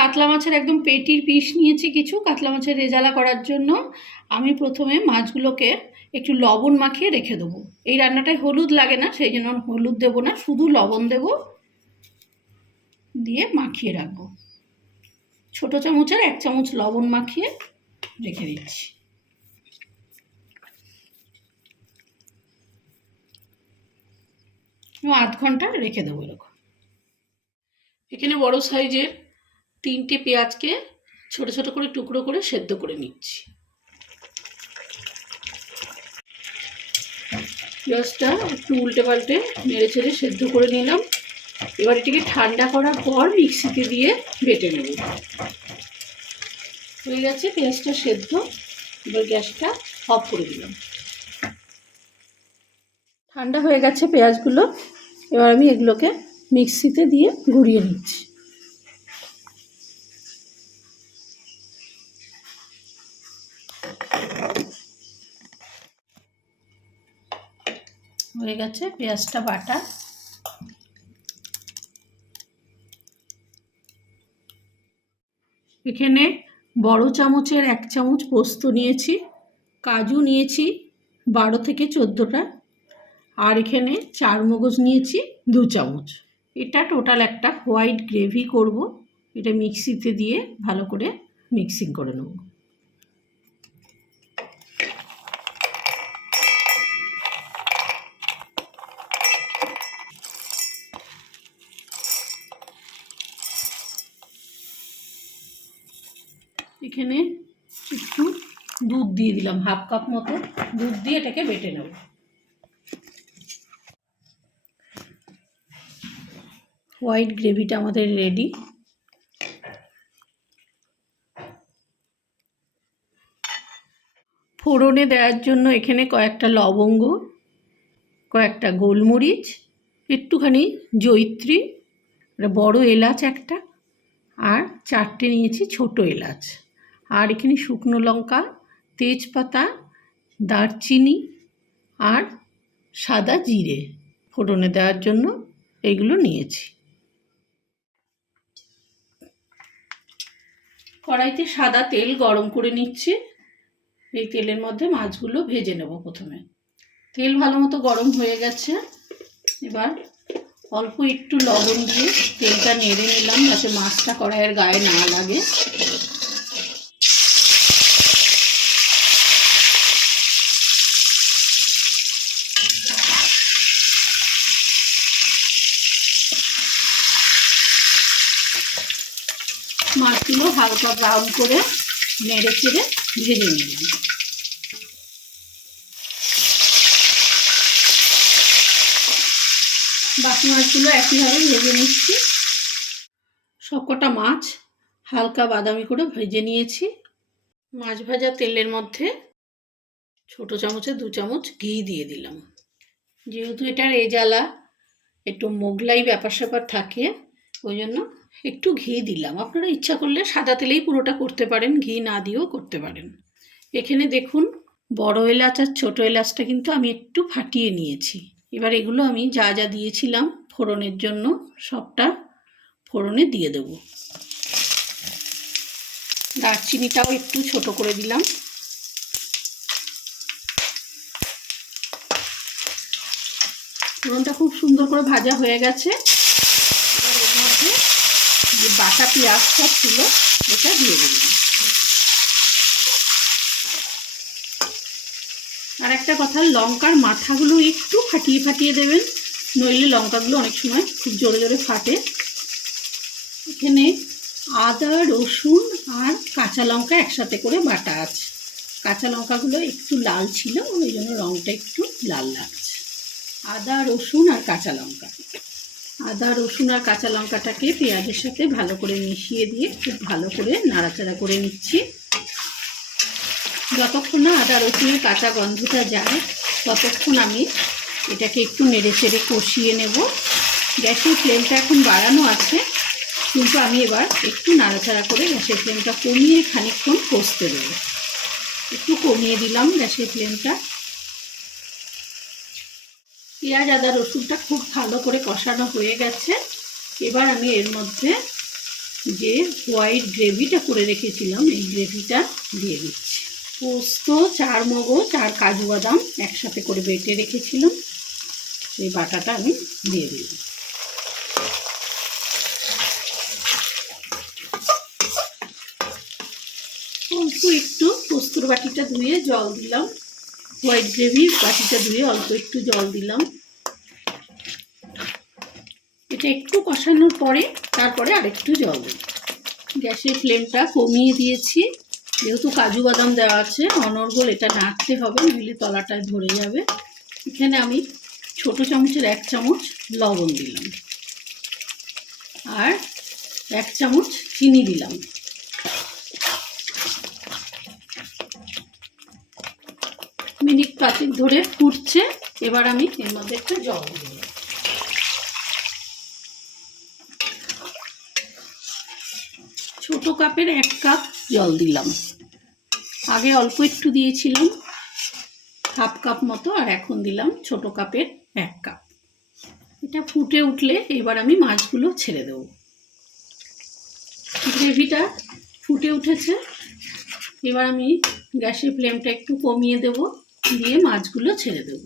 কাতলা মাছের একদম পেটির পিস নিয়েছি কিছু কাতলা মাছের রেজালা করার জন্য। আমি প্রথমে মাছগুলোকে একটু লবণ মাখিয়ে রেখে দেবো। এই রান্নাটায় হলুদ লাগে না, সেই জন্য হলুদ দেবো না, শুধু লবণ দেব, দিয়ে মাখিয়ে রাখবো। ছোটো চামচের 1 চামচ লবণ মাখিয়ে রেখে দিচ্ছি। আধ ঘন্টা রেখে দেবো এরকম। এখানে বড় সাইজের 3টে পেঁয়াজকে ছোট ছোট করে টুকরো করে সেদ্ধ করে নিচ্ছি। পেঁয়াজটা একটু উল্টে পাল্টে নেড়ে ছেড়ে সেদ্ধ করে নিলাম। এবার এটিকে ঠান্ডা করার পর মিক্সিতে দিয়ে বেটে নেব। হয়ে গেছে পেঁয়াজটা সেদ্ধ। এবার গ্যাসটা অফ করে দিলাম। ঠান্ডা হয়ে গেছে পেঁয়াজগুলো। এবার আমি এগুলোকে মিক্সিতে দিয়ে গুঁড়িয়ে নিচ্ছি। হয়ে গেছে পেঁয়াজটা বাটা। এখানে বড় চামচের 1 চামচ পোস্ত নিয়েছি, কাজু নিয়েছি 12 থেকে 14টা, আর এখানে চারমগজ নিয়েছি 2 চামচ। এটা টোটাল একটা হোয়াইট গ্রেভি করব। এটা মিক্সিতে দিয়ে ভালো করে মিক্সিং করে নেব। এখানে একটু দুধ দিয়ে দিলাম, হাফ কাপ মতো দুধ দিয়ে এটাকে বেটে নেব। হোয়াইট গ্রেভিটা আমাদের রেডি। ফোড়নে দেওয়ার জন্য এখানে কয়েকটা লবঙ্গ, কয়েকটা গোলমরিচ, একটুখানি জয়িত্রী, বড় এলাচ একটা, আর 4টে নিয়েছি ছোট এলাচ, আর এখানে শুকনো লঙ্কা, তেজপাতা, দারচিনি আর সাদা জিরে ফোড়নে দেওয়ার জন্য এইগুলো নিয়েছি। কড়াইতে সাদা তেল গরম করে নিচ্ছি। এই তেলের মধ্যে মাছগুলো ভেজে নেব। প্রথমে তেল ভালো মতো গরম হয়ে গেছে। এবার অল্প একটু লবণ দিয়ে তেলটা নেড়ে নিলাম যাতে মাছটা কড়াইয়ের গায়ে না লাগে। মাছগুলো হালকা ব্রাউন করে নেড়ে চেড়ে ভেজে নিলাম। বাকি মাছগুলো একইভাবে ভেজে নিচ্ছি। সবকটা মাছ হালকা বাদামি করে ভেজে নিয়েছি। মাছ ভাজা তেলের মধ্যে ছোটো চামচে 2 চামচ ঘি দিয়ে দিলাম। যেহেতু এটা রেজালা, একটু মোগলাই ব্যাপার স্যাপার থাকে, ওই জন্য একটু ঘি দিলাম। আপনারা ইচ্ছা করলে সাদা তেলেই পুরোটা করতে পারেন, ঘি না দিয়েও করতে পারেন। এখানে দেখুন বড় এলাচ আর ছোটো এলাচটা কিন্তু আমি একটু ফাটিয়ে নিয়েছি। এবার এগুলো আমি যা যা দিয়েছিলাম ফোড়নের জন্য সবটা ফোড়নে দিয়ে দেব। দারচিনিটাও একটু ছোট করে দিলাম। ফোড়নটা খুব সুন্দর করে ভাজা হয়ে গেছে। এবার এর মধ্যে যে বাটা পেঁয়াজটা ছিল এটা দিয়ে দিলাম। আর একটা কথা, লঙ্কার মাথাগুলো একটু ফাটিয়ে ফাটিয়ে দেবেন, নইলে লঙ্কাগুলো অনেক সময় খুব জোরে জোরে ফাটে। এখানে আদা, রসুন আর কাঁচা লঙ্কা একসাথে করে বাটা আছে। কাঁচা লঙ্কাগুলো একটু লাল ছিল, ওই জন্য রঙটা একটু লাল লাগছে। আদা, রসুন আর কাঁচা লঙ্কা, আদা, রসুন আর কাঁচা লঙ্কাটাকে পেঁয়াজের সাথে ভালো করে মিশিয়ে দিয়ে খুব ভালো করে নাড়াচাড়া করে নিচ্ছি। যতক্ষণ না আদা রসুনের কাঁচা গন্ধটা যায় ততক্ষণ আমি এটাকে একটু নেড়ে চেড়ে কষিয়ে নেব। গ্যাসের ফ্লেমটা এখন বাড়ানো আছে, কিন্তু আমি এবার একটু নাড়াচাড়া করে গ্যাসের ফ্লেমটা কমিয়ে খানিকক্ষণ কষতে দেবো। একটু কমিয়ে দিলাম গ্যাসের ফ্লেমটা। পেঁয়াজ, আদা, রসুনটা খুব ভালো করে কষানো হয়ে গেছে। এবার আমি এর মধ্যে যে হোয়াইট গ্রেভিটা করে রেখেছিলাম এই গ্রেভিটা দিয়ে দিচ্ছি। পোস্ত, চার মগজ আর কাজু বাদাম একসাথে করে বেটে রেখেছিলাম, এই বাটাটা আমি দিয়ে দিলাম। অল্প একটু পোস্তর বাটিটা ধুয়ে জল দিলাম, হোয়াইট গ্রেভির বাটিটা ধুয়ে অল্প একটু জল দিলাম। এটা একটু কষানোর পরে তারপরে আরেকটু জল দিই। গ্যাসের ফ্লেমটা কমিয়ে দিয়েছি, যেহেতু কাজু বাদাম দেওয়া আছে অনর্গল এটা নাড়তে হবে, নইলে তলাটায় ধরে যাবে। এখানে আমি ছোট চামচের 1 চামচ লবণ দিলাম আর 1 চামচ চিনি দিলাম। মিনিট 5 ধরে ফুটছে, এবার আমি এর মধ্যে একটু জল দিলাম। ছোট কাপের 1 কাপ জল দিলাম, আগে অল্প একটু দিয়েছিলাম হাফ কাপ মতো, আর এখন দিলাম ছোট কাপের 1 কাপ। এটা ফুটে উঠলে এবার আমি মাছগুলো ছেড়ে দেব। গ্রেভিটা ফুটে উঠেছে, এবার আমি গ্যাসের ফ্লেমটা একটু কমিয়ে দেব, দিয়ে মাছগুলো ছেড়ে দেব।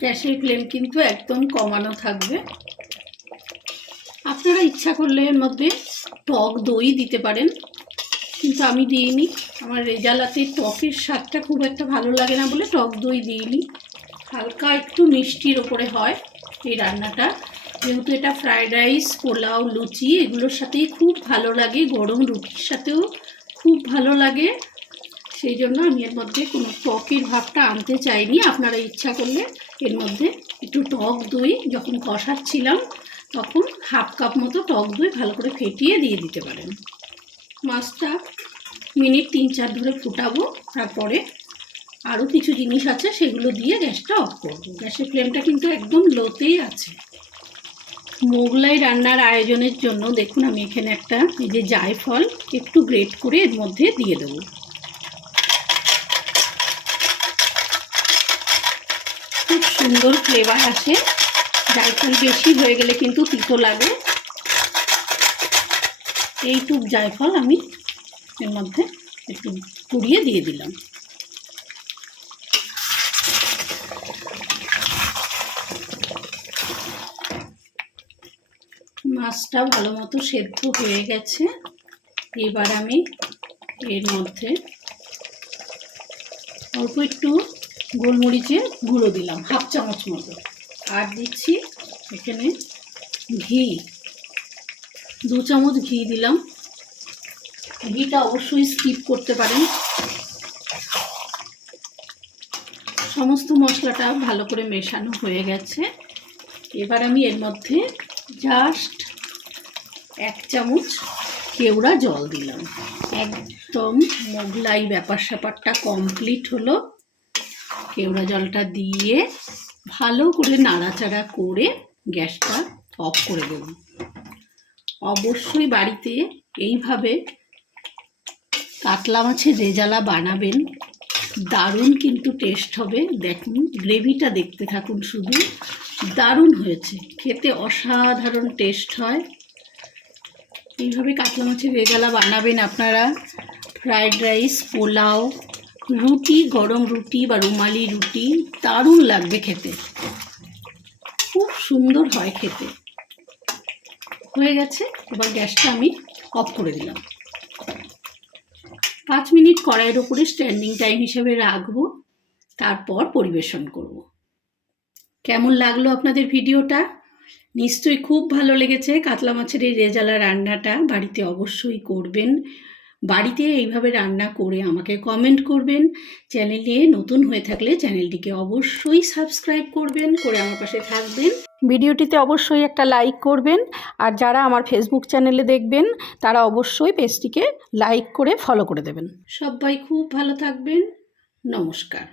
গ্যাসের ফ্লেম কিন্তু একদম কমানো থাকবে। আপনারা ইচ্ছা করলে এর মধ্যে টক দই দিতে পারেন, কিন্তু আমি দিইনি। আমার রেজালাতে টকের স্বাদটা খুব একটা ভালো লাগে না বলে টক দই দিইনি। হালকা একটু মিষ্টির ওপরে হয় এই রান্নাটা, যেহেতু এটা ফ্রায়েড রাইস, পোলাও, লুচি এগুলোর সাথেই খুব ভালো লাগে, গরম রুটির সাথেও খুব ভালো লাগে। সেই জন্য আমি এর মধ্যে কোনো টকের ভাবটা আনতে চাইনি। আপনারা ইচ্ছা করলে এর মধ্যে একটু টক দই, যখন কষাচ্ছিলাম তখন হাফ কাপ মতো টক দই ভালো করে ফেটিয়ে দিয়ে দিতে পারেন। মাছটা মিনিট 3-4 ধরে ফুটাবো, তারপরে আরও কিছু জিনিস আছে সেগুলো দিয়ে গ্যাসটা অফ করবো। গ্যাসের ফ্লেমটা কিন্তু একদম লোতেই আছে। মোগলাই রান্নার আয়োজনের জন্য দেখুন আমি এখানে একটা এই যে জায়ফল একটু গ্রেট করে এর মধ্যে দিয়ে দেবো। খুব সুন্দর ফ্লেভার আসে, জায়ফল বেশি হয়ে গেলে কিন্তু তিতো লাগে। এইটুক জায়ফল আমি এর মধ্যে একটু পুড়িয়ে দিয়ে দিলাম। মাছটা ভালো মতো সেদ্ধ হয়ে গেছে, এবার আমি এর মধ্যে অল্প একটু গোলমরিচের গুঁড়ো দিলাম, হাফ চামচ মতো, আর দিচ্ছি এখানে ঘি, 2 চামচ ঘি দিলাম। ঘিটা অবশ্যই স্কিপ করতে পারেন। সমস্ত মশলাটা ভালো করে মেশানো হয়ে গেছে, এবার আমি এর মধ্যে জাস্ট 1 চামচ কেওড়া জল দিলাম। একদম মোগলাই ব্যাপার স্যাপারটা কমপ্লিট হলো। কেওড়া জলটা দিয়ে ভালো করে নাড়াচাড়া করে গ্যাসটা অফ করে দেব। অবশ্যই বাড়িতে এইভাবে কাতলা মাছের রেজালা বানাবেন, দারুণ কিন্তু টেস্ট হবে। দেখুন গ্রেভিটা দেখতে থাকুন, শুধু দারুণ হয়েছে, খেতে অসাধারণ টেস্ট হয়। এইভাবে কাতলা মাছের রেজালা বানাবেন আপনারা। ফ্রায়েড রাইস, পোলাও, রুটি, গরম রুটি বা রুমালি রুটি দারুণ লাগবে খেতে, খুব সুন্দর হয় খেতে। হয়ে গেছে, এবার গ্যাসটা আমি অফ করে দিলাম। 5 মিনিট কড়াইয়ের ওপরে স্ট্যান্ডিং টাইম হিসেবে রাখবো, তারপর পরিবেশন করব। কেমন লাগলো আপনাদের ভিডিওটা? নিশ্চয়ই খুব ভালো লেগেছে। কাতলা মাছের এই রেজালা রান্নাটা বাড়িতে অবশ্যই করবেন। বাড়িতে এইভাবে রান্না করে আমাকে কমেন্ট করবেন। চ্যানেলে নতুন হয়ে থাকলে চ্যানেলটিকে অবশ্যই সাবস্ক্রাইব করবেন, করে আমার পাশে থাকবেন। ভিডিওটিতে অবশ্যই একটা লাইক করবেন, আর যারা আমার ফেসবুক চ্যানেলে দেখবেন তারা অবশ্যই পেজটিকে লাইক করে ফলো করে দেবেন। সবাই খুব ভালো থাকবেন। নমস্কার।